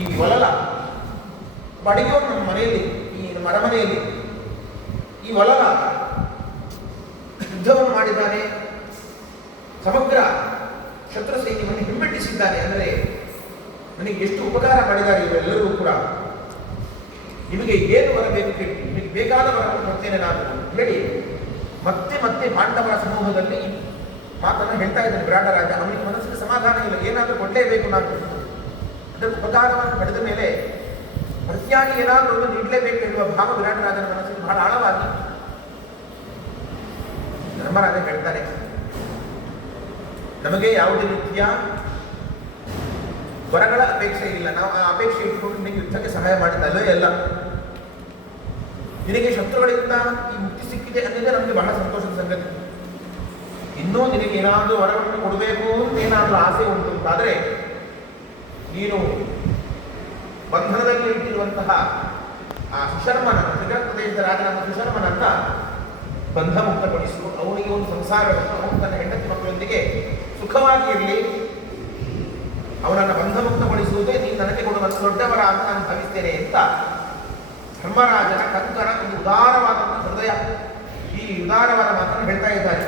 ಈ ಒಲಲ ಬಡಿಗೋ ನಮ್ಮ ಮನೆಯಲ್ಲಿ, ಈ ನಮ್ಮ ಅರಮನೆಯಲ್ಲಿ ಈ ಒಲಲ ಯುದ್ಧವನ್ನು ಮಾಡಿದ್ದಾನೆ, ಸಮಗ್ರ ಶತ್ರು ಸೈನ್ಯವನ್ನು ಹಿಮ್ಮೆಟ್ಟಿಸಿದ್ದಾನೆ. ಅಂದರೆ ನನಗೆ ಎಷ್ಟು ಉಪಕಾರ ಮಾಡಿದ್ದಾರೆ ಇವೆಲ್ಲರಿಗೂ ಕೂಡ. ನಿಮಗೆ ಏನು ಬರಬೇಕು ಕೇಳಿ, ನಿಮಗೆ ಬೇಕಾದ ವರವನ್ನು ಕೊಡ್ತೇನೆ ನಾನು ಹೇಳಿ ಮತ್ತೆ ಮತ್ತೆ ಪಾಂಡವರ ಸಮೂಹದಲ್ಲಿ ಮಾತನ್ನು ಹೇಳ್ತಾ ಇದ್ದಾನೆ ವಿರಾಟ ರಾಜ. ಅವನಿಗೆ ಮನಸ್ಸಿಗೆ ಸಮಾಧಾನ ಇಲ್ಲ, ಏನಾದರೂ ಕೊಡಲೇಬೇಕು ನಾನು. ಅದರ ಉಪಕಾರವನ್ನು ಪಡೆದ ಮೇಲೆ ಪ್ರತಿಯಾಗಿ ಏನಾದರೂ ಒಂದು ನೀಡಲೇಬೇಕು ಎನ್ನುವ ಭಾವ ವಿರಾಟ ರಾಜನ ಮನಸ್ಸಿಗೆ ಬಹಳ ಆಳವಾಗಿ. ಧರ್ಮರಾಜ ಹೇಳ್ತಾನೆ, ನಮಗೆ ಯಾವುದೇ ರೀತಿಯ ವರಗಳ ಅಪೇಕ್ಷೆ ಇಲ್ಲ, ನಾವು ಆ ಅಪೇಕ್ಷೆ ಇಟ್ಕೊಂಡು ನಿನಗೆ ಯುದ್ಧಕ್ಕೆ ಸಹಾಯ ಮಾಡಿದ್ದಲ್ಲೇ ಅಲ್ಲ. ನಿನಗೆ ಶತ್ರುಗಳಿಂದ ಈ ಮುಕ್ತಿ ಸಿಕ್ಕಿದೆ ಅನ್ನೋದೇ ನಮಗೆ ಬಹಳ ಸಂತೋಷದ ಸಂಗತಿ. ಇನ್ನೂ ನಿನಗೆ ಏನಾದರೂ ವರವನ್ನು ಕೊಡಬೇಕು ಅಂತ ಏನಾದರೂ ಆಸೆ ಉಂಟು ಅಂತಾದರೆ ನೀನು ಬಂಧನದಲ್ಲಿ ಇಟ್ಟಿರುವಂತಹ ಆ ಸುಶರ್ಮನ, ತ್ರಿಗರ್ತ ಪ್ರದೇಶದ ರಾಜನಾದ ಸುಶರ್ಮನನ್ನ ಬಂಧ ಮುಕ್ತಗೊಳಿಸು, ಅವನಿಗೆ ಒಂದು ಸಂಸಾರವನ್ನು, ಅವನು ತನ್ನ ಹೆಂಡತಿ ಮಕ್ಕಳೊಂದಿಗೆ ಸುಖವಾಗಿ ಇರಲಿ, ಅವನನ್ನು ಬಂಧಮುಕ್ತಗೊಳಿಸುವುದೇ ನೀನು ನನಗೆ ಕೊಡುವಂಥ ದೊಡ್ಡವರ ಅಂತ ನಾನು ಭಾವಿಸ್ತೇನೆ ಅಂತ ಧರ್ಮರಾಜನ ಕಂಕಣ ಒಂದು ಉದಾರವಾದಂಥ ಹೃದಯ, ಈ ಉದಾರವಾದ ಮಾತನ್ನು ಹೇಳ್ತಾ ಇದ್ದಾರೆ.